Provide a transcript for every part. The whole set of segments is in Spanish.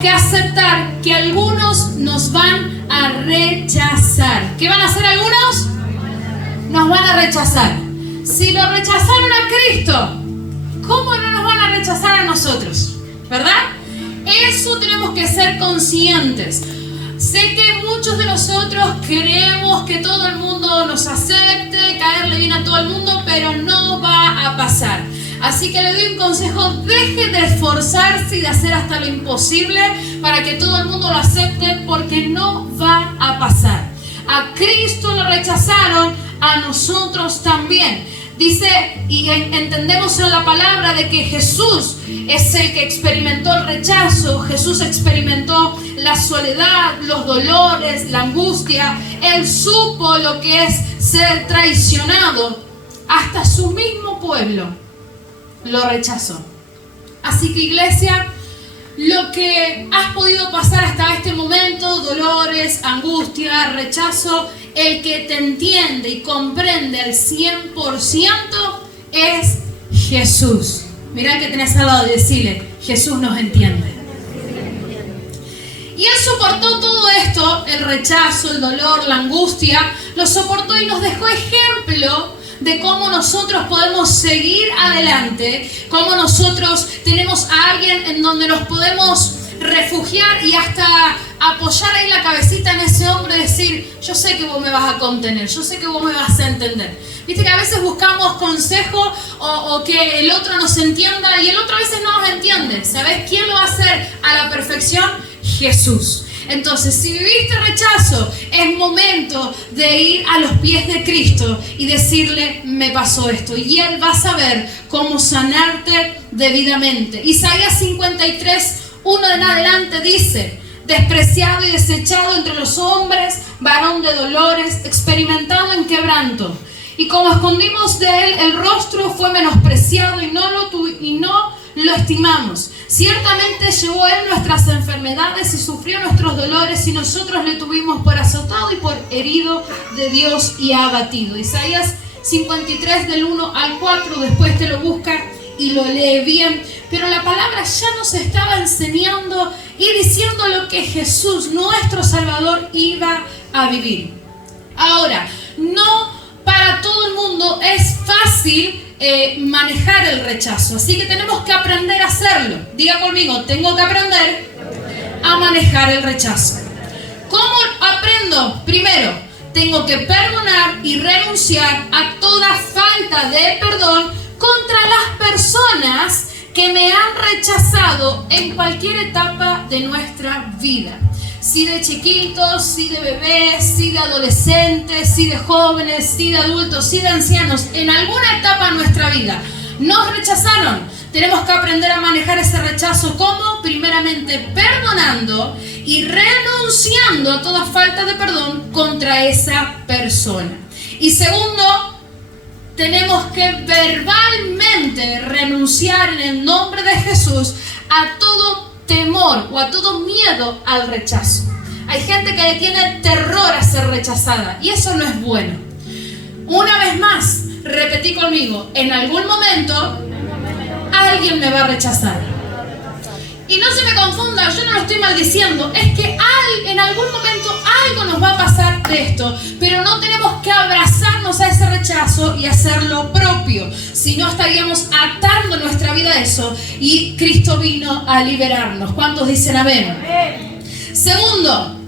que aceptar que algunos nos van a rechazar. ¿Qué van a hacer algunos? Nos van a rechazar. Si lo rechazaron a Cristo, ¿cómo no nos van a rechazar a nosotros? ¿Verdad? Eso tenemos que ser conscientes. Sé que muchos de nosotros queremos que todo el mundo nos acepte, caerle bien a todo el mundo, pero no va a pasar. Así que le doy un consejo: deje de esforzarse y de hacer hasta lo imposible para que todo el mundo lo acepte, porque no va a pasar. A Cristo lo rechazaron, a nosotros también. Dice, y entendemos en la palabra de que Jesús es el que experimentó el rechazo. Jesús experimentó la soledad, los dolores, la angustia. Él supo lo que es ser traicionado. Hasta su mismo pueblo lo rechazó. Así que, iglesia, lo que has podido pasar hasta este momento, dolores, angustia, rechazo, el que te entiende y comprende al 100% es Jesús. Mirá que tenés al lado y decirle: Jesús nos entiende. Y Él soportó todo esto, el rechazo, el dolor, la angustia, lo soportó y nos dejó ejemplo de cómo nosotros podemos seguir adelante, cómo nosotros tenemos a alguien en donde nos podemos refugiar y hasta apoyar ahí la cabecita en ese hombro y decir: yo sé que vos me vas a contener, yo sé que vos me vas a entender. Viste que a veces buscamos consejo o que el otro nos entienda, y el otro a veces no nos entiende. ¿Sabés quién lo va a hacer a la perfección? Jesús. Entonces, si viviste rechazo, es momento de ir a los pies de Cristo y decirle: me pasó esto. Y Él va a saber cómo sanarte debidamente. Isaías 53, 1 en adelante dice: despreciado y desechado entre los hombres, varón de dolores, experimentado en quebranto. Y como escondimos de Él el rostro, fue menospreciado y no lo estimamos. Ciertamente llevó Él nuestras enfermedades y sufrió nuestros dolores, y nosotros le tuvimos por azotado y por herido de Dios y abatido. Isaías 53 del 1 al 4, después te lo busca y lo lee bien. Pero la palabra ya nos estaba enseñando y diciendo lo que Jesús, nuestro Salvador, iba a vivir. Ahora, no para todo el mundo es fácil manejar el rechazo, así que tenemos que aprender a hacerlo. Diga conmigo: tengo que aprender a manejar el rechazo. ¿Cómo aprendo? Primero, tengo que perdonar y renunciar a toda falta de perdón contra las personas que me han rechazado en cualquier etapa de nuestra vida. Si de chiquitos, si de bebés, si de adolescentes, si de jóvenes, si de adultos, si de ancianos, en alguna etapa de nuestra vida nos rechazaron. Tenemos que aprender a manejar ese rechazo. ¿Cómo? Primeramente perdonando y renunciando a toda falta de perdón contra esa persona. Y segundo, tenemos que verbalmente renunciar en el nombre de Jesús a todo temor o a todo miedo al rechazo. Hay gente que le tiene terror a ser rechazada, y eso no es bueno. Una vez más, repetí conmigo: en algún momento alguien me va a rechazar. Y no se me confunda, yo no lo estoy maldiciendo, es que en algún momento algo nos va a pasar de esto, pero no tenemos que abrazarnos a ese rechazo y hacerlo propio, si no estaríamos atando nuestra vida a eso, y Cristo vino a liberarnos. ¿Cuántos dicen amén? Amén. Segundo,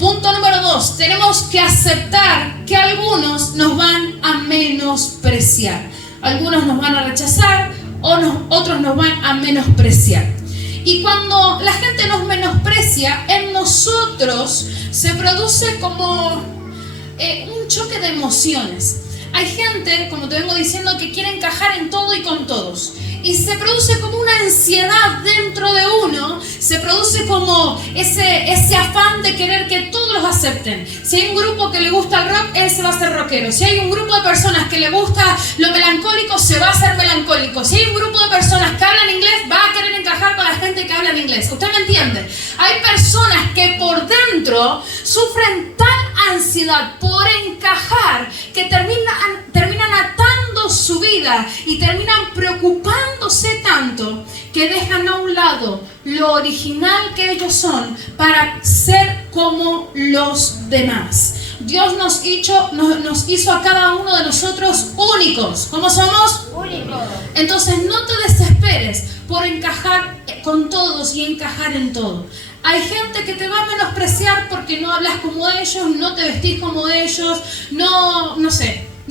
punto número 2, tenemos que aceptar que algunos nos van a menospreciar. Algunos nos van a rechazar, otros nos van a menospreciar. Y cuando la gente nos menosprecia, en nosotros se produce como un choque de emociones. Hay gente, como te vengo diciendo, que quiere encajar en todo y con todos. Y se produce como una ansiedad dentro de uno, se produce como ese afán de querer que todos los acepten. Si hay un grupo que le gusta el rock, él se va a hacer rockero. Si hay un grupo de personas que le gusta lo melancólico, se va a hacer melancólico. Si hay un grupo de personas que hablan inglés, va a querer encajar con la gente que habla inglés. ¿Usted me entiende? Hay personas que por dentro sufren tal ansiedad por encajar que terminan atando toda su vida y terminan preocupándose tanto que dejan a un lado lo original que ellos son para ser como los demás. Dios nos hizo a cada uno de nosotros únicos. ¿Cómo somos? Únicos. Entonces no te desesperes por encajar con todos y encajar en todo. Hay gente que te va a menospreciar porque no hablas como ellos, no te vestís como ellos, no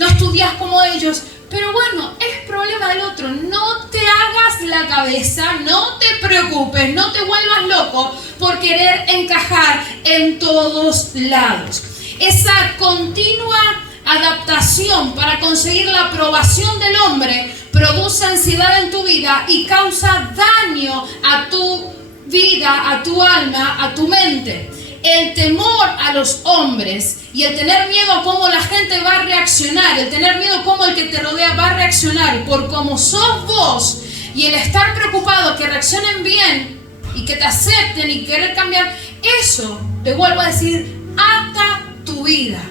estudias como ellos. Pero bueno, es problema del otro. No te hagas la cabeza, no te preocupes, no te vuelvas loco por querer encajar en todos lados. Esa continua adaptación para conseguir la aprobación del hombre produce ansiedad en tu vida y causa daño a tu vida, a tu alma, a tu mente. El temor a los hombres y el tener miedo a cómo la gente va a reaccionar, el tener miedo a cómo el que te rodea va a reaccionar por cómo sos vos y el estar preocupado que reaccionen bien y que te acepten y querer cambiar, eso, te vuelvo a decir, ata tu vida.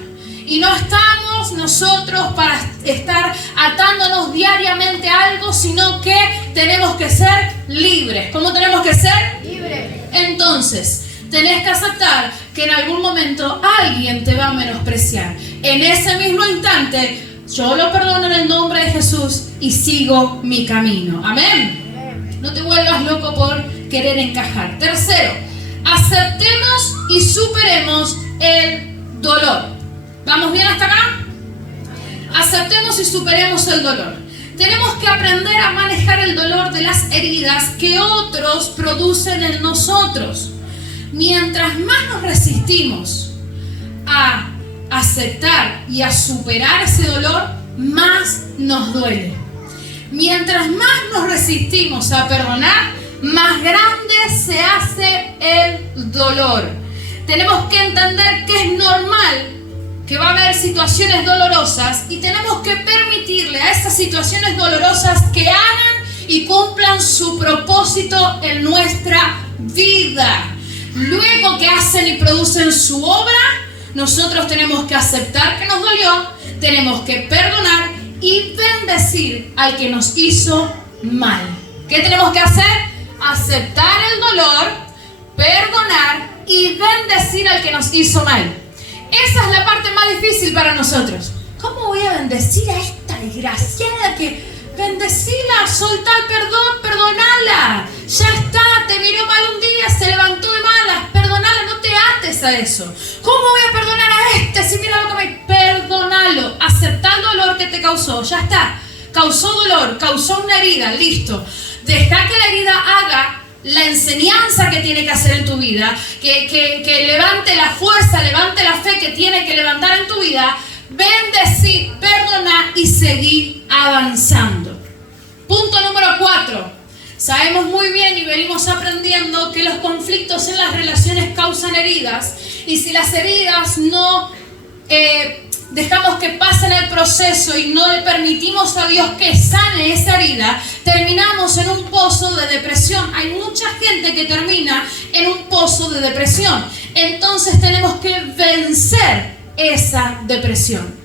Y no estamos nosotros para estar atándonos diariamente a algo, sino que tenemos que ser libres. ¿Cómo tenemos que ser? Libres. Entonces, tenés que aceptar que en algún momento alguien te va a menospreciar. En ese mismo instante, yo lo perdono en el nombre de Jesús y sigo mi camino. Amén. No te vuelvas loco por querer encajar. Tercero, aceptemos y superemos el dolor. ¿Vamos bien hasta acá? Aceptemos y superemos el dolor. Tenemos que aprender a manejar el dolor de las heridas que otros producen en nosotros. Mientras más nos resistimos a aceptar y a superar ese dolor, más nos duele. Mientras más nos resistimos a perdonar, más grande se hace el dolor. Tenemos que entender que es normal que va a haber situaciones dolorosas y tenemos que permitirle a esas situaciones dolorosas que hagan y cumplan su propósito en nuestra vida. Luego que hacen y producen su obra, nosotros tenemos que aceptar que nos dolió, tenemos que perdonar y bendecir al que nos hizo mal. ¿Qué tenemos que hacer? Aceptar el dolor, perdonar y bendecir al que nos hizo mal. Esa es la parte más difícil para nosotros. ¿Cómo voy a bendecir a esta desgraciada que bendecila, soltá el perdón, perdonala? Ya está, te miró mal un día, se levantó de malas, perdonala, no te ates a eso. ¿Cómo voy a perdonar a este si mira lo que me... Perdonalo, aceptá el dolor que te causó, ya está. Causó dolor, causó una herida, listo. Deja que la herida haga la enseñanza que tiene que hacer en tu vida, que levante la fuerza, levante la fe que tiene que levantar en tu vida. Bendecir, perdonar y seguir avanzando. Punto número 4. Sabemos muy bien y venimos aprendiendo que los conflictos en las relaciones causan heridas, y si las heridas no dejamos que pasen el proceso y no le permitimos a Dios que sane esa herida, terminamos en un pozo de depresión. Hay mucha gente que termina en un pozo de depresión. Entonces tenemos que vencer esa depresión.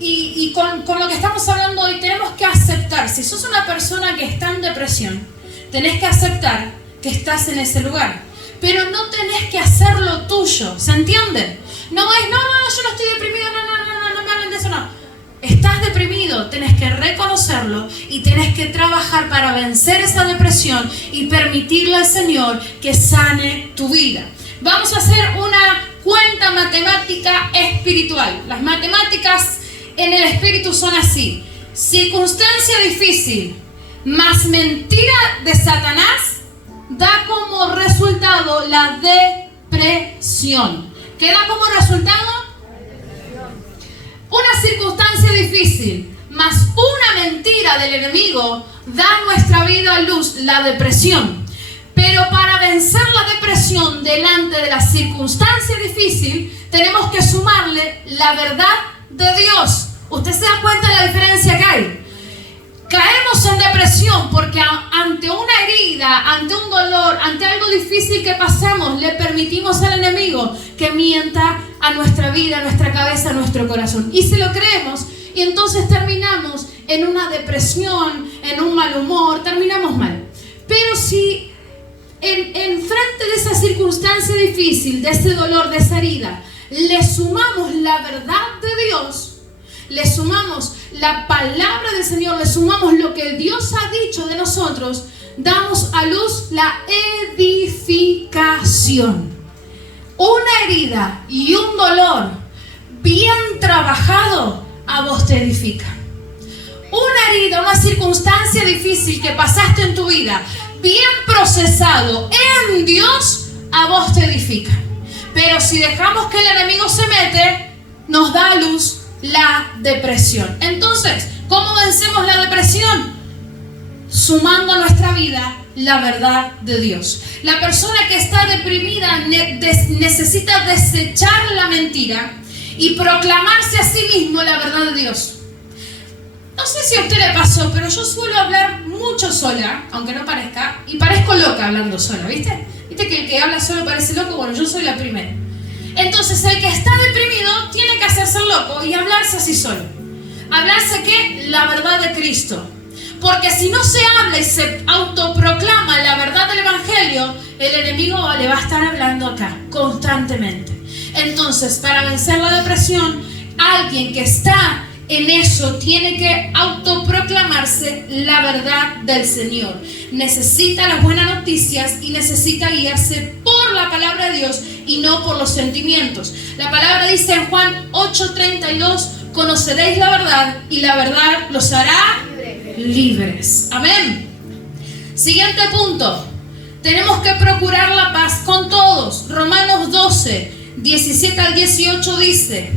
Y con lo que estamos hablando hoy, tenemos que aceptar. Si sos una persona que está en depresión, tenés que aceptar que estás en ese lugar. Pero no tenés que hacerlo tuyo, ¿se entiende? No es, no, yo no estoy deprimido, no me hablen de eso, no. Estás deprimido, tenés que reconocerlo y tenés que trabajar para vencer esa depresión y permitirle al Señor que sane tu vida. Vamos a hacer una cuenta matemática espiritual. Las matemáticas en el espíritu son así: circunstancia difícil más mentira de Satanás da como resultado la depresión. ¿Qué da como resultado? Una circunstancia difícil más una mentira del enemigo da a nuestra vida a luz la depresión. Pero para vencer la depresión delante de la circunstancia difícil, tenemos que sumarle la verdad de Dios. ¿Usted se da cuenta de la diferencia que hay? Caemos en depresión porque ante una herida, ante un dolor, ante algo difícil que pasamos, le permitimos al enemigo que mienta a nuestra vida, a nuestra cabeza, a nuestro corazón. Y si lo creemos, y entonces terminamos en una depresión, en un mal humor, terminamos mal. Pero si en frente de esa circunstancia difícil, de ese dolor, de esa herida, le sumamos la verdad de Dios, le sumamos la palabra del Señor, le sumamos lo que Dios ha dicho de nosotros, damos a luz la edificación. Una herida y un dolor bien trabajado a vos te edifica. Una herida, una circunstancia difícil que pasaste en tu vida, bien procesado en Dios, a vos te edifica. Pero si dejamos que el enemigo se mete, nos da a luz la depresión. Entonces, ¿cómo vencemos la depresión? Sumando a nuestra vida la verdad de Dios. La persona que está deprimida necesita desechar la mentira y proclamarse a sí mismo la verdad de Dios. No sé si a usted le pasó, pero yo suelo hablar mucho sola, aunque no parezca, y parezco loca hablando sola, ¿viste? ¿Viste que el que habla solo parece loco? Bueno, yo soy la primera. Entonces, el que está deprimido tiene que hacerse loco y hablarse así solo. ¿Hablarse qué? La verdad de Cristo. Porque si no se habla y se autoproclama la verdad del Evangelio, el enemigo le va a estar hablando acá constantemente. Entonces, para vencer la depresión, alguien que está en eso tiene que autoproclamarse la verdad del Señor. Necesita las buenas noticias y necesita guiarse por la palabra de Dios y no por los sentimientos. La palabra dice en Juan 8:32, conoceréis la verdad y la verdad los hará libres. Amén. Siguiente punto. Tenemos que procurar la paz con todos. Romanos 12:17 al 18 dice: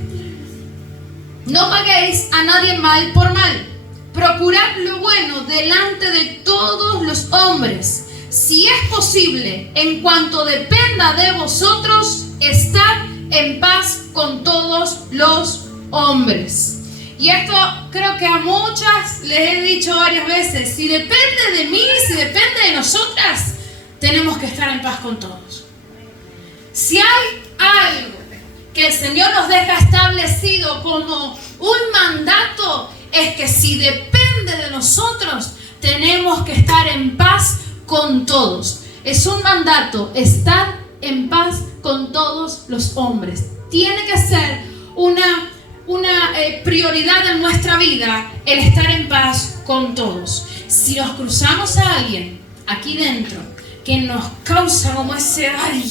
no paguéis a nadie mal por mal. Procurad lo bueno delante de todos los hombres. Si es posible, en cuanto dependa de vosotros, estad en paz con todos los hombres. Y esto creo que a muchas les he dicho varias veces. Si depende de mí, si depende de nosotras, tenemos que estar en paz con todos. Si hay algo que el Señor nos deja establecido como un mandato, es que si depende de nosotros, tenemos que estar en paz con todos. Es un mandato, estar en paz con todos los hombres. Tiene que ser una prioridad en nuestra vida el estar en paz con todos. Si nos cruzamos a alguien aquí dentro que nos causa como ese, ay,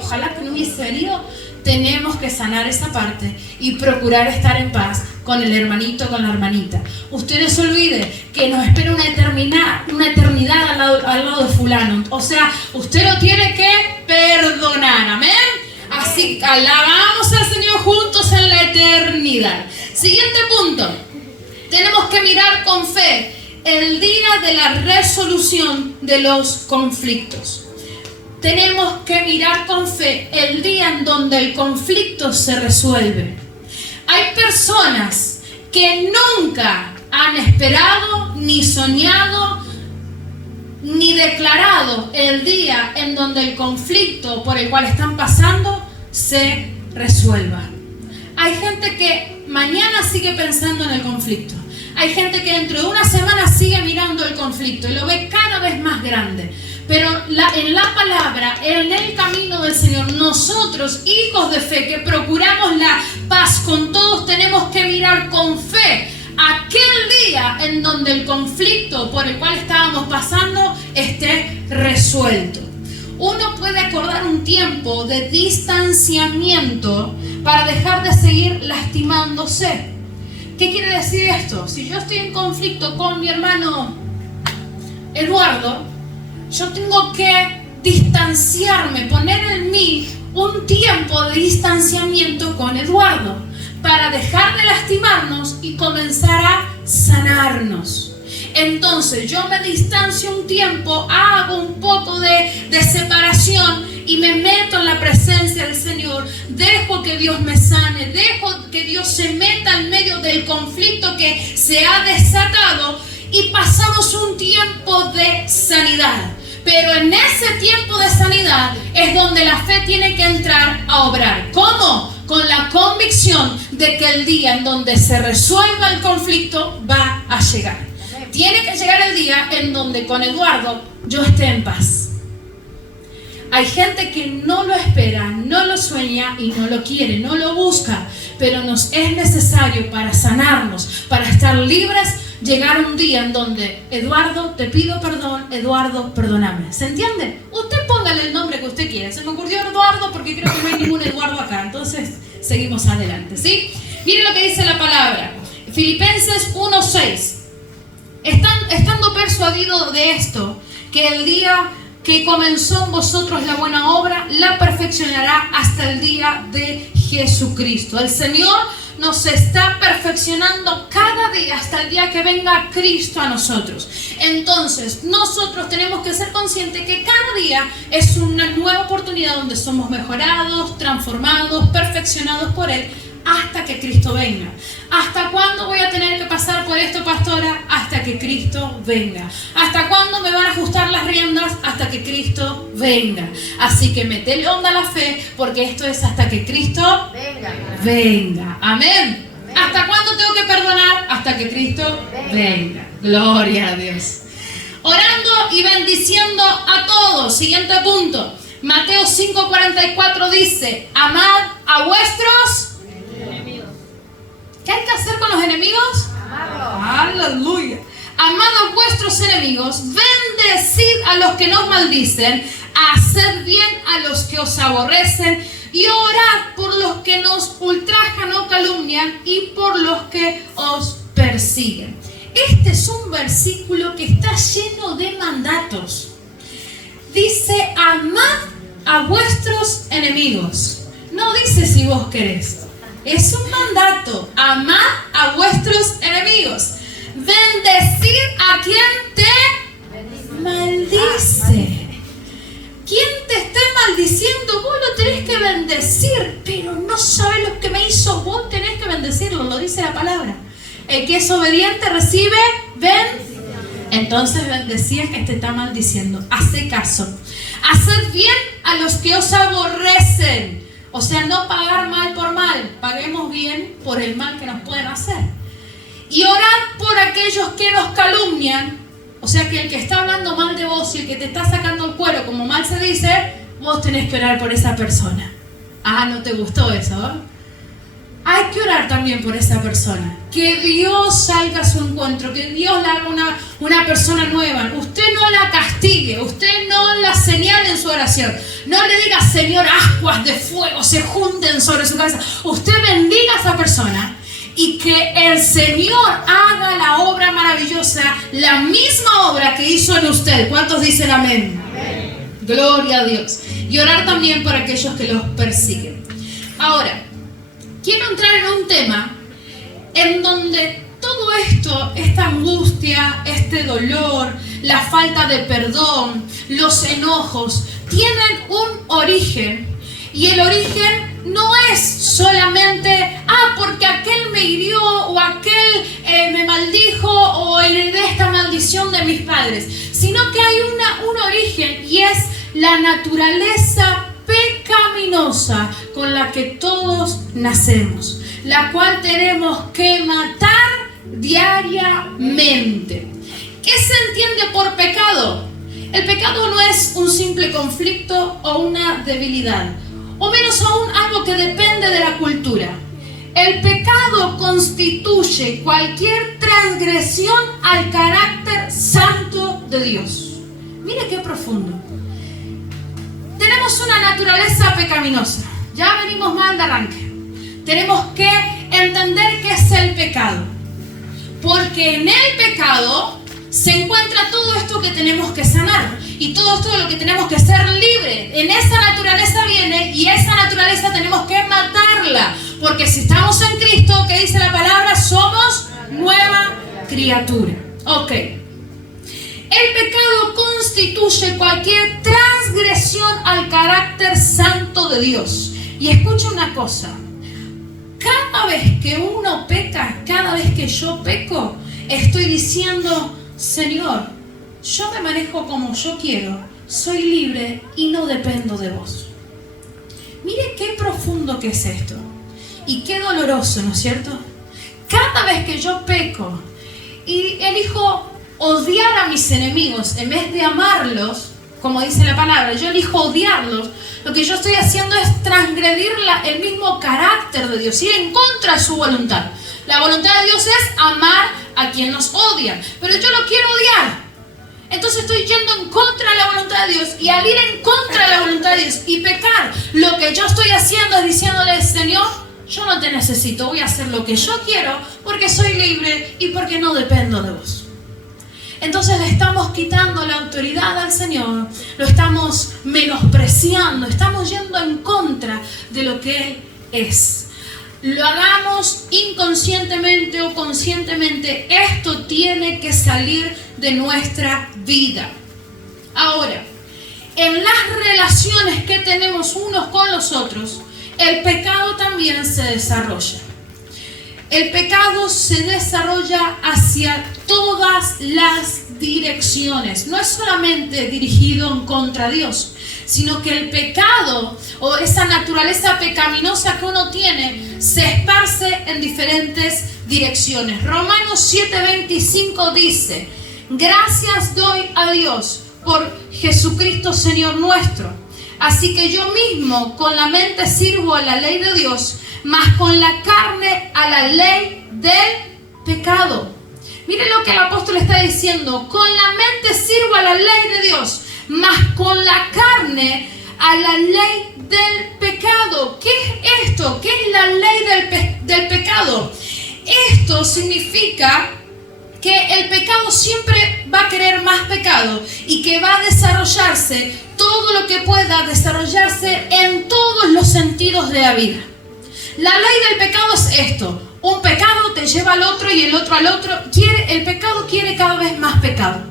ojalá que no hubiese herido, tenemos que sanar esa parte y procurar estar en paz con el hermanito, con la hermanita. Usted no se olvide que nos espera una eternidad al lado de fulano. O sea, usted lo tiene que perdonar. Amén. Así alabamos al Señor juntos en la eternidad. Siguiente punto. Tenemos que mirar con fe el día de la resolución de los conflictos. Tenemos que mirar con fe el día en donde el conflicto se resuelve. Hay personas que nunca han esperado, ni soñado, ni declarado el día en donde el conflicto por el cual están pasando se resuelva. Hay gente que mañana sigue pensando en el conflicto. Hay gente que dentro de una semana sigue mirando el conflicto y lo ve cada vez más grande. Pero en la palabra, en el camino del Señor, nosotros, hijos de fe, que procuramos la paz con todos, tenemos que mirar con fe aquel día en donde el conflicto por el cual estábamos pasando esté resuelto. Uno puede acordar un tiempo de distanciamiento para dejar de seguir lastimándose. ¿Qué quiere decir esto? Si yo estoy en conflicto con mi hermano Eduardo, yo tengo que distanciarme, poner en mí un tiempo de distanciamiento con Eduardo para dejar de lastimarnos y comenzar a sanarnos. Entonces yo me distancio un tiempo, hago un poco de separación y me meto en la presencia del Señor. Dejo que Dios me sane, dejo que Dios se meta en medio del conflicto que se ha desatado y pasamos un tiempo de sanidad. Pero en ese tiempo de sanidad es donde la fe tiene que entrar a obrar. ¿Cómo? con la convicción de que el día en donde se resuelva el conflicto va a llegar. Tiene que llegar el día en donde con Eduardo yo esté en paz. Hay gente que no lo espera, no lo sueña y no lo quiere, no lo busca, pero nos es necesario para sanarnos, para estar libres, llegar un día en donde Eduardo, te pido perdón, Eduardo, perdóname. ¿Se entiende? Usted póngale el nombre que usted quiera. Se me ocurrió Eduardo porque creo que no hay ningún Eduardo acá, entonces seguimos adelante, ¿sí? Miren lo que dice la palabra, Filipenses 1:6. Estando persuadido de esto, que el día que comenzó en vosotros la buena obra, la perfeccionará hasta el día de Jesucristo. El Señor nos está perfeccionando cada día hasta el día que venga Cristo a nosotros. Entonces, nosotros tenemos que ser conscientes que cada día es una nueva oportunidad donde somos mejorados, transformados, perfeccionados por Él, hasta que Cristo venga. ¿Hasta cuándo voy a tener que pasar por esto, pastora? Hasta que Cristo venga. ¿Hasta cuándo me van a ajustar las riendas? Hasta que Cristo venga. Así que metele onda a la fe, porque esto es hasta que Cristo venga. Amén. ¿Hasta cuándo tengo que perdonar? Hasta que Cristo venga. Gloria a Dios. Orando y bendiciendo a todos. Siguiente punto. Mateo 5:44 dice: amad a vuestros enemigos. ¿Qué hay que hacer con los enemigos? Aleluya. Amad a vuestros enemigos, bendecid a los que nos maldicen, haced bien a los que os aborrecen y orad por los que nos ultrajan o calumnian y por los que os persiguen. Este es un versículo que está lleno de mandatos. Dice: amad a vuestros enemigos. No dice si vos querés. Es un mandato. Amad a vuestros enemigos. Bendecid a quien te maldice. Quien te esté maldiciendo, vos lo tenés que bendecir. Pero no sabes lo que me hizo, vos tenés que bendecirlo. Lo dice la palabra. El que es obediente recibe Entonces bendecía que te está maldiciendo. Hace caso. Haced bien a los que os aborrecen. O sea, no pagar mal por mal. Paguemos bien por el mal que nos pueden hacer. Y orad por aquellos que nos calumnian. O sea, que el que está hablando mal de vos y el que te está sacando el cuero, como mal se dice, vos tenés que orar por esa persona. Ah, ¿no te gustó eso? Hay que orar también por esa persona. Que Dios salga a su encuentro, que Dios le haga una persona nueva. Usted no la castigue, usted no la señale en su oración. No le diga: Señor, ascuas de fuego se junten sobre su cabeza. Usted bendiga a esa persona y que el Señor haga la obra maravillosa, la misma obra que hizo en usted. ¿Cuántos dicen amén? Amén. Gloria a Dios. Y orar también por aquellos que los persiguen. Ahora, quiero entrar en un tema en donde todo esto, esta angustia, este dolor, la falta de perdón, los enojos, tienen un origen. Y el origen no es solamente, porque aquel me hirió o aquel me maldijo o heredé esta maldición de mis padres, sino que hay un origen, y es la naturaleza pecaminosa con la que todos nacemos, la cual tenemos que matar diariamente. ¿Qué se entiende por pecado? El pecado no es un simple conflicto o una debilidad, o menos aún algo que depende de la cultura. El pecado constituye cualquier transgresión al carácter santo de Dios. Mire qué profundo. Tenemos una naturaleza pecaminosa. Ya venimos mal de arranque. Tenemos que entender qué es el pecado. Porque en el pecado se encuentra todo esto que tenemos que sanar. Y todo esto de lo que tenemos que ser libre. En esa naturaleza viene, y esa naturaleza tenemos que matarla. Porque si estamos en Cristo, ¿qué dice la palabra? Somos nueva criatura. Ok. El pecado constituye cualquier transgresión al carácter santo de Dios. Y escucha una cosa. Cada vez que uno peca, cada vez que yo peco, estoy diciendo: Señor, yo me manejo como yo quiero, soy libre y no dependo de vos. Mire qué profundo que es esto. Y qué doloroso, ¿no es cierto? Cada vez que yo peco y elijo odiar a mis enemigos en vez de amarlos, como dice la palabra, yo elijo odiarlos, lo que yo estoy haciendo es transgredir el mismo carácter de Dios, ir en contra de su voluntad. La voluntad de Dios es amar a quien nos odia, pero yo lo quiero odiar. Entonces estoy yendo en contra de la voluntad de Dios, y al ir en contra de la voluntad de Dios y pecar, lo que yo estoy haciendo es diciéndole: Señor, yo no te necesito, voy a hacer lo que yo quiero porque soy libre y porque no dependo de vos. Entonces le estamos quitando la autoridad al Señor, lo estamos menospreciando, estamos yendo en contra de lo que Él es. Lo hagamos inconscientemente o conscientemente, esto tiene que salir de nuestra vida. Ahora, en las relaciones que tenemos unos con los otros, el pecado también se desarrolla. El pecado se desarrolla hacia todas las direcciones. No es solamente dirigido en contra de Dios, sino que el pecado o esa naturaleza pecaminosa que uno tiene se esparce en diferentes direcciones. Romanos 7:25 dice: gracias doy a Dios por Jesucristo Señor nuestro. Así que yo mismo con la mente sirvo a la ley de Dios, mas con la carne a la ley del pecado. Miren lo que el apóstol está diciendo: con la mente sirvo a la ley de Dios, mas con la carne a la ley del pecado. ¿Qué es esto? ¿Qué es la ley del pecado? Esto significa que el pecado siempre va a querer más pecado y que va a desarrollarse todo lo que pueda desarrollarse en todos los sentidos de la vida. La ley del pecado es esto: un pecado te lleva al otro y el otro al otro. El pecado quiere cada vez más pecado.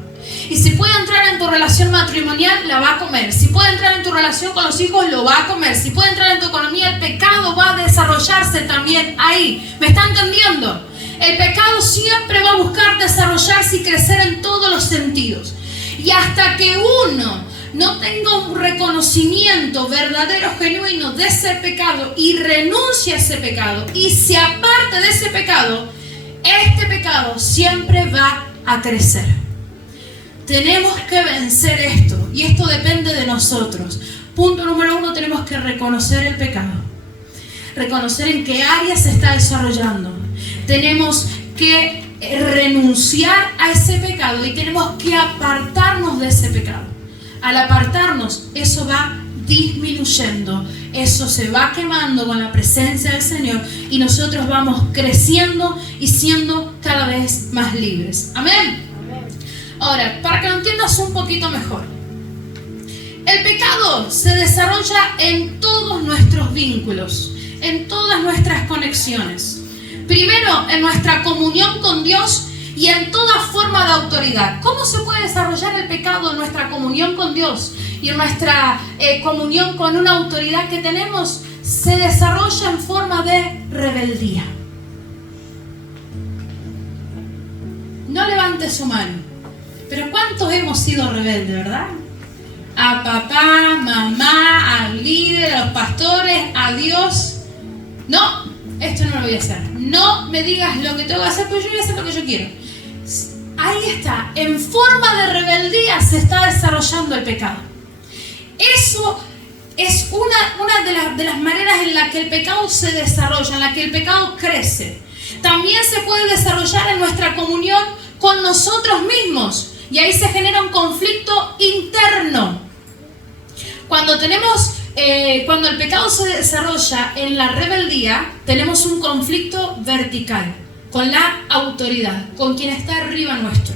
Y si puede entrar en tu relación matrimonial, la va a comer. Si puede entrar en tu relación con los hijos, lo va a comer. Si puede entrar en tu economía, el pecado va a desarrollarse también ahí. ¿Me está entendiendo? El pecado siempre va a buscar desarrollarse y crecer en todos los sentidos. Y hasta que uno no tenga un reconocimiento verdadero, genuino de ese pecado y renuncie a ese pecado y se aparte de ese pecado, este pecado siempre va a crecer. Tenemos que vencer esto, y esto depende de nosotros. Punto número 1, tenemos que reconocer el pecado. Reconocer en qué área se está desarrollando. Tenemos que renunciar a ese pecado y tenemos que apartarnos de ese pecado. Al apartarnos, eso va disminuyendo, eso se va quemando con la presencia del Señor y nosotros vamos creciendo y siendo cada vez más libres. Amén. Ahora, para que lo entiendas un poquito mejor, el pecado se desarrolla en todos nuestros vínculos, en todas nuestras conexiones. Primero, en nuestra comunión con Dios y en toda forma de autoridad. ¿Cómo se puede desarrollar el pecado en nuestra comunión con Dios y en nuestra comunión con una autoridad que tenemos? Se desarrolla en forma de rebeldía. No levante su mano. Pero ¿cuántos hemos sido rebeldes, verdad? A papá, mamá, al líder, a los pastores, a Dios. No, esto no lo voy a hacer. No me digas lo que tengo que hacer, pero yo voy a hacer lo que yo quiero. Ahí está, en forma de rebeldía se está desarrollando el pecado. Eso es una de las maneras en la que el pecado se desarrolla, en la que el pecado crece. También se puede desarrollar en nuestra comunión con nosotros mismos. Y ahí se genera un conflicto interno. Cuando el pecado se desarrolla en la rebeldía, tenemos un conflicto vertical con la autoridad, con quien está arriba nuestro.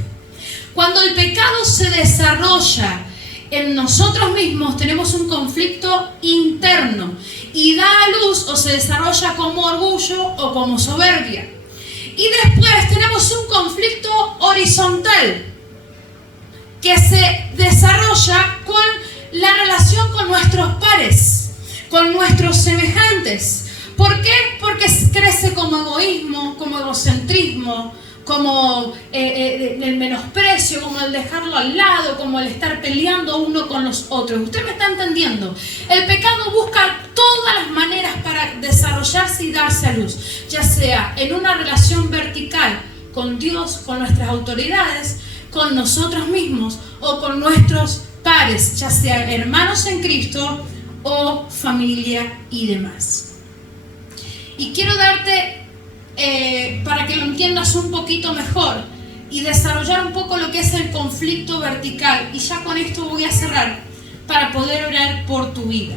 Cuando el pecado se desarrolla en nosotros mismos, tenemos un conflicto interno y da a luz o se desarrolla como orgullo o como soberbia. Y después tenemos un conflicto horizontal que se desarrolla con la relación con nuestros pares, con nuestros semejantes. ¿Por qué? Porque crece como egoísmo, como egocentrismo, como el menosprecio, como el dejarlo al lado, como el estar peleando uno con los otros. ¿Usted me está entendiendo? El pecado busca todas las maneras para desarrollarse y darse a luz, ya sea en una relación vertical con Dios, con nuestras autoridades, con nosotros mismos o con nuestros pares, ya sea hermanos en Cristo o familia y demás. Y quiero darte, para que lo entiendas un poquito mejor y desarrollar un poco lo que es el conflicto vertical, y ya con esto voy a cerrar para poder orar por tu vida.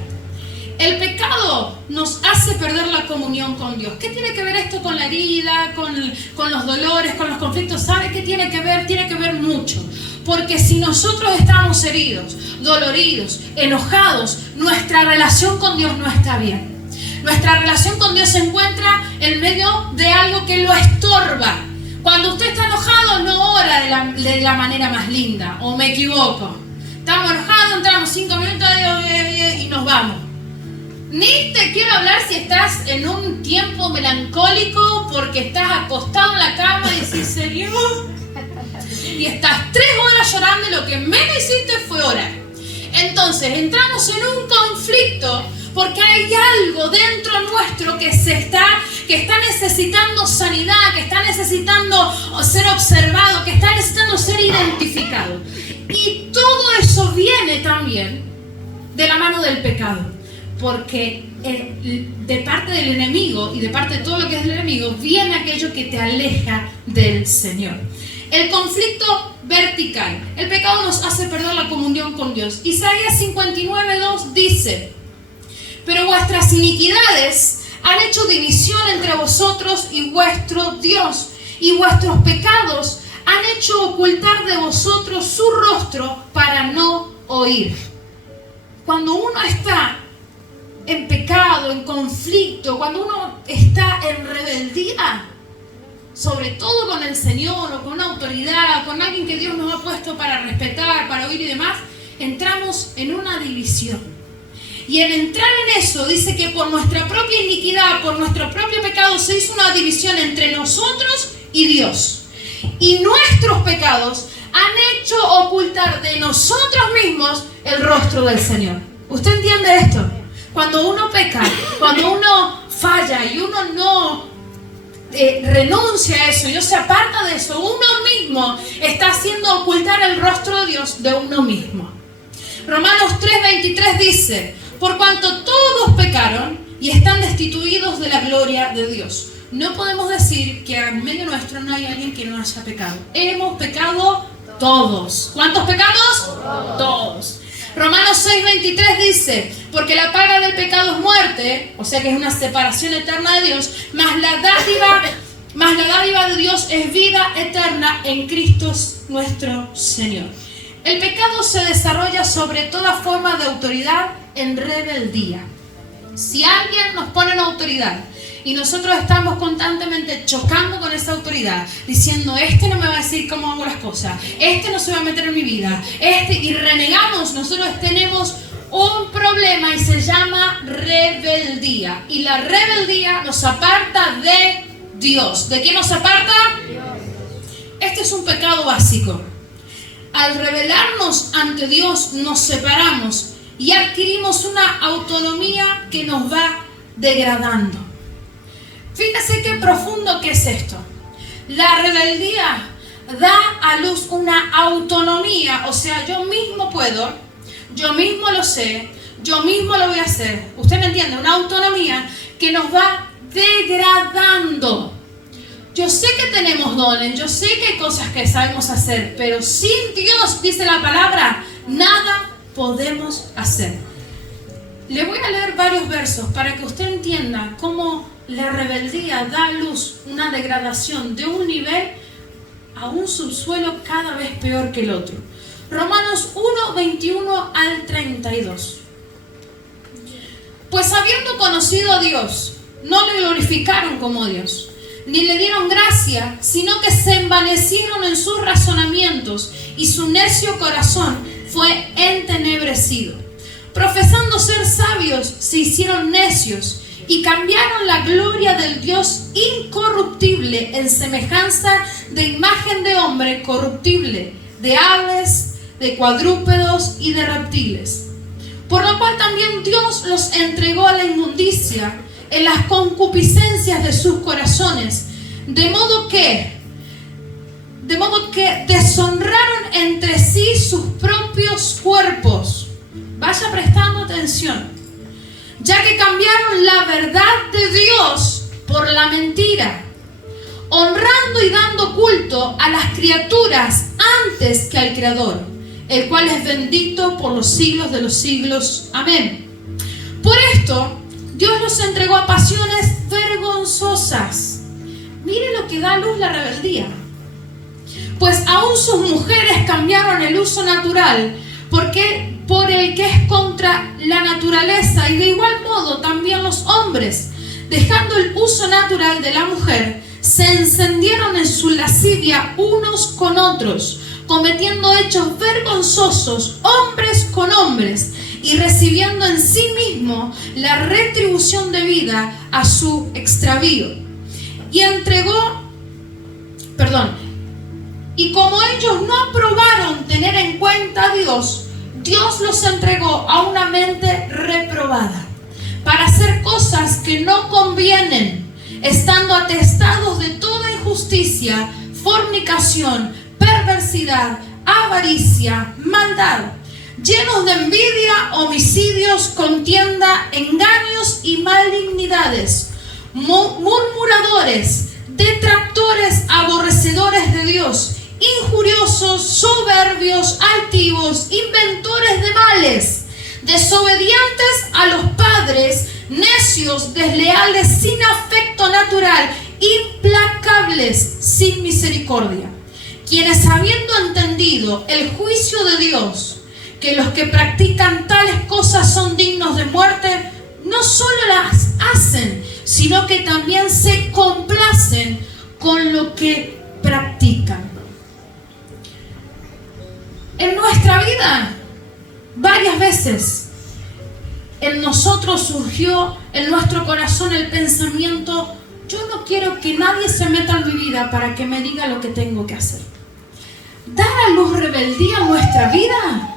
El pecado nos hace perder la comunión con Dios. ¿Qué tiene que ver esto con la herida, con los dolores, con los conflictos? ¿Sabe qué tiene que ver? Tiene que ver mucho. Porque si nosotros estamos heridos, doloridos, enojados, nuestra relación con Dios no está bien. Nuestra relación con Dios se encuentra en medio de algo que lo estorba. Cuando usted está enojado, no ora de la manera más linda, ¿o me equivoco? Estamos enojados, entramos 5 minutos y nos vamos. Ni te quiero hablar si estás en un tiempo melancólico porque estás acostado en la cama y decís, Señor, y estás 3 horas llorando y lo que menos hiciste fue orar. Entonces entramos en un conflicto porque hay algo dentro nuestro que está necesitando sanidad, que está necesitando ser observado, que está necesitando ser identificado. Y todo eso viene también de la mano del pecado. Porque de parte del enemigo y de parte de todo lo que es del enemigo viene aquello que te aleja del Señor. El conflicto vertical. El pecado nos hace perder la comunión con Dios. Isaías 59:2 dice: pero vuestras iniquidades han hecho división entre vosotros y vuestro Dios, y vuestros pecados han hecho ocultar de vosotros su rostro para no oír. Cuando uno está en pecado, en conflicto, cuando uno está en rebeldía, sobre todo con el Señor o con una autoridad, con alguien que Dios nos ha puesto para respetar, para oír y demás, entramos en una división. Y el entrar en eso dice que por nuestra propia iniquidad, por nuestro propio pecado, se hizo una división entre nosotros y Dios. Y nuestros pecados han hecho ocultar de nosotros mismos el rostro del Señor. ¿Usted entiende esto? Cuando uno peca, cuando uno falla y uno no renuncia a eso y no se aparta de eso, uno mismo está haciendo ocultar el rostro de Dios de uno mismo. Romanos 3:23 dice: por cuanto todos pecaron y están destituidos de la gloria de Dios. No podemos decir que en medio nuestro no hay alguien que no haya pecado. Hemos pecado todos. ¿Cuántos pecados? Todos. Romanos 6:23 dice: porque la paga del pecado es muerte, o sea que es una separación eterna de Dios, mas la dádiva de Dios es vida eterna en Cristo nuestro Señor. El pecado se desarrolla sobre toda forma de autoridad en rebeldía. Si alguien nos pone en autoridad y nosotros estamos constantemente chocando con esa autoridad, diciendo: este no me va a decir cómo hago las cosas, este no se va a meter en mi vida, y renegamos, nosotros tenemos un problema y se llama rebeldía. Y la rebeldía nos aparta de Dios. ¿De quién nos aparta? Dios. Este es un pecado básico. Al rebelarnos ante Dios nos separamos y adquirimos una autonomía que nos va degradando. Fíjese qué profundo que es esto. La rebeldía da a luz una autonomía, o sea, yo mismo puedo, yo mismo lo sé, yo mismo lo voy a hacer. ¿Usted me entiende? Una autonomía que nos va degradando. Yo sé que tenemos dones, yo sé que hay cosas que sabemos hacer, pero sin Dios, dice la palabra, nada podemos hacer. Le voy a leer varios versos para que usted entienda cómo la rebeldía da a luz una degradación de un nivel a un subsuelo cada vez peor que el otro. Romanos 1:21 al 32. Pues habiendo conocido a Dios, no le glorificaron como Dios, ni le dieron gracia, sino que se envanecieron en sus razonamientos, y su necio corazón fue entenebrecido. Profesando ser sabios, se hicieron necios, y cambiaron la gloria del Dios incorruptible en semejanza de imagen de hombre corruptible, de aves, de cuadrúpedos y de reptiles. Por lo cual también Dios los entregó a la inmundicia en las concupiscencias de sus corazones, de modo que deshonraron entre sí sus propios cuerpos. Vaya prestando atención. Ya que cambiaron la verdad de Dios por la mentira, honrando y dando culto a las criaturas antes que al Creador, el cual es bendito por los siglos de los siglos. Amén. Por esto, Dios los entregó a pasiones vergonzosas. Mire lo que da a luz la rebeldía. Pues aún sus mujeres cambiaron el uso natural por el que es contra la naturaleza, y de igual modo también los hombres, dejando el uso natural de la mujer, se encendieron en su lascivia unos con otros, cometiendo hechos vergonzosos hombres con hombres, y recibiendo en sí mismo la retribución debida a su extravío. Y como ellos no aprobaron tener en cuenta a Dios, Dios los entregó a una mente reprobada para hacer cosas que no convienen, estando atestados de toda injusticia, fornicación, perversidad, avaricia, maldad, llenos de envidia, homicidios, contienda, engaños y malignidades, murmuradores, detractores, aborrecedores de Dios, injuriosos, soberbios, altivos, inventores de males, desobedientes a los padres, necios, desleales, sin afecto natural, implacables, sin misericordia, quienes, habiendo entendido el juicio de Dios, que los que practican tales cosas son dignos de muerte, no solo las hacen, sino que también se complacen con lo que practican. En nuestra vida, varias veces, en nosotros surgió, en nuestro corazón, el pensamiento: yo no quiero que nadie se meta en mi vida para que me diga lo que tengo que hacer. Dar a luz rebeldía en nuestra vida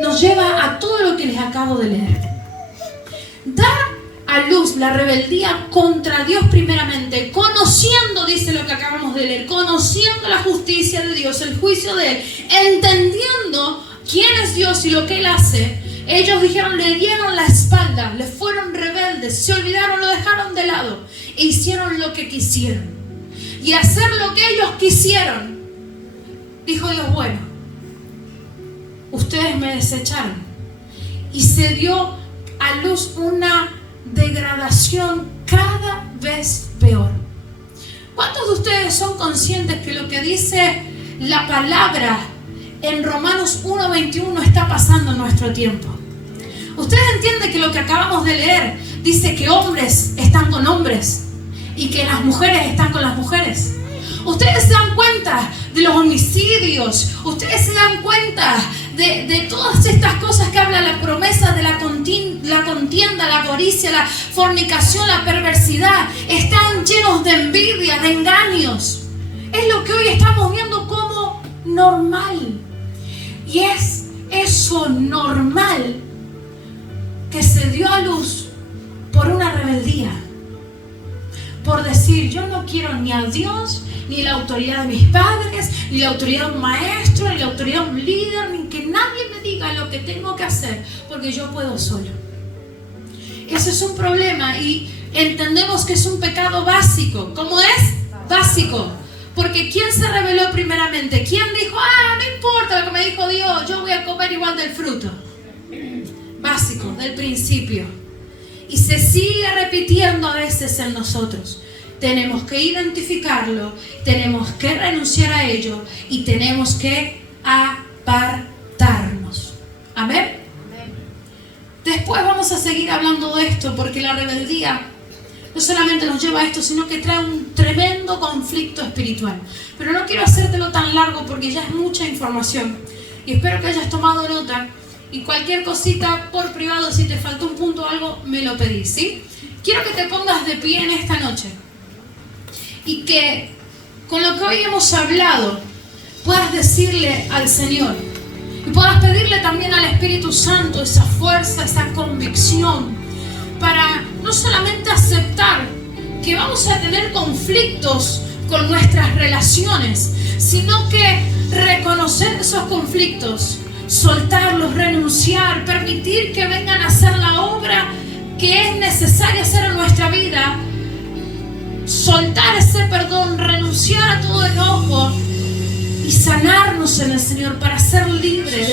nos lleva a todo lo que les acabo de leer. Dar a luz la rebeldía contra Dios primeramente, conociendo, dice lo que acabamos de leer, conociendo la justicia de Dios, el juicio de Él, entendiendo quién es Dios y lo que Él hace. Ellos dijeron, le dieron la espalda, le fueron rebeldes, se olvidaron, lo dejaron de lado e hicieron lo que quisieron. Y hacer lo que ellos quisieron, dijo Dios: bueno, ustedes me desecharon. Y se dio a luz una degradación cada vez peor. ¿Cuántos de ustedes son conscientes que lo que dice la palabra en Romanos 1:21 está pasando en nuestro tiempo? Ustedes entienden que lo que acabamos de leer dice que hombres están con hombres y que las mujeres están con las mujeres. Ustedes se dan cuenta de los homicidios, ustedes se dan cuenta de todas estas cosas que habla la promesa de la contienda, la avaricia, la fornicación, la perversidad. Están llenos de envidia, de engaños. Es lo que hoy estamos viendo como normal. Y es eso normal que se dio a luz por una rebeldía. Por decir, yo no quiero ni a Dios, ni la autoridad de mis padres, ni la autoridad de un maestro, ni la autoridad de un líder, ni que nadie me diga lo que tengo que hacer, porque yo puedo solo. Ese es un problema y entendemos que es un pecado básico. ¿Cómo es? Básico. Porque ¿quién se rebeló primeramente? ¿Quién dijo, no importa lo que me dijo Dios, yo voy a comer igual del fruto? Básico, del principio. Y se sigue repitiendo a veces en nosotros. Tenemos que identificarlo, tenemos que renunciar a ello y tenemos que apartarnos. ¿Amén? Amén. Después vamos a seguir hablando de esto, porque la rebeldía no solamente nos lleva a esto, sino que trae un tremendo conflicto espiritual. Pero no quiero hacértelo tan largo porque ya es mucha información. Y espero que hayas tomado nota. Y cualquier cosita por privado, si te faltó un punto o algo, me lo pedís, ¿sí? Quiero que te pongas de pie en esta noche. Y que con lo que hoy hemos hablado puedas decirle al Señor y puedas pedirle también al Espíritu Santo esa fuerza, esa convicción para no solamente aceptar que vamos a tener conflictos con nuestras relaciones, sino que reconocer esos conflictos, soltarlos, renunciar, permitir que vengan a hacer la obra que es necesaria hacer en nuestra vida, soltar ese perdón, renunciar a todo enojo y sanarnos en el Señor para ser libres.